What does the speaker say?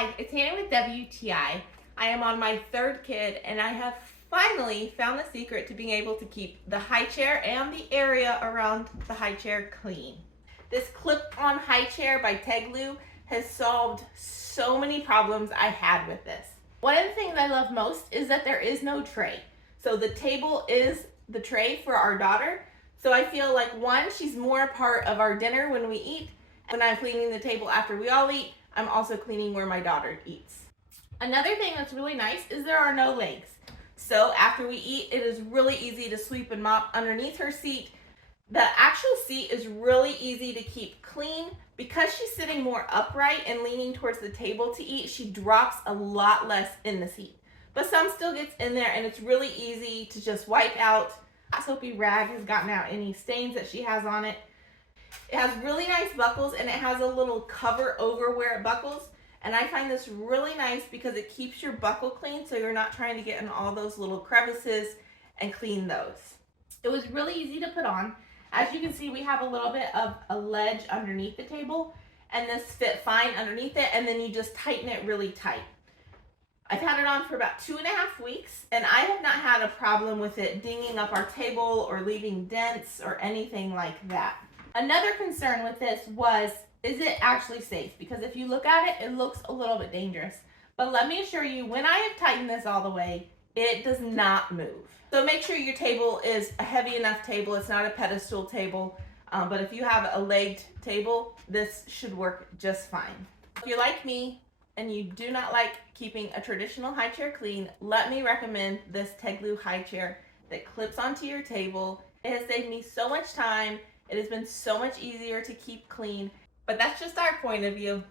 Hi, it's Hannah with WTI. I am on my third kid and I have finally found the secret to being able to keep the high chair and the area around the high chair clean. This clip-on high chair by Teglu has solved so many problems I had with this. One of the things I love most is that there is no tray. So the table is the tray for our daughter. So I feel like one, she's more a part of our dinner when we eat. When I'm cleaning the table after we all eat, I'm also cleaning where my daughter eats. Another thing that's really nice is there are no legs. So after we eat, it is really easy to sweep and mop underneath her seat. The actual seat is really easy to keep clean. Because she's sitting more upright and leaning towards the table to eat, she drops a lot less in the seat. But some still gets in there and it's really easy to just wipe out. That soapy rag has gotten out any stains that she has on it. It has really nice buckles and it has a little cover over where it buckles. And I find this really nice because it keeps your buckle clean so you're not trying to get in all those little crevices and clean those. It was really easy to put on. As you can see, we have a little bit of a ledge underneath the table and this fit fine underneath it, and then you just tighten it really tight. I've had it on for about 2.5 weeks and I have not had a problem with it dinging up our table or leaving dents or anything like that. Another concern with this was, is it actually safe? Because if you look at it, it looks a little bit dangerous. But let me assure you, when I have tightened this all the way, it does not move. So make sure your table is a heavy enough table. It's not a pedestal table. But if you have a legged table, this should work just fine. If you're like me and you do not like keeping a traditional high chair clean, let me recommend this Teglu high chair that clips onto your table. It has saved me so much time. It has been so much easier to keep clean, but that's just our point of view.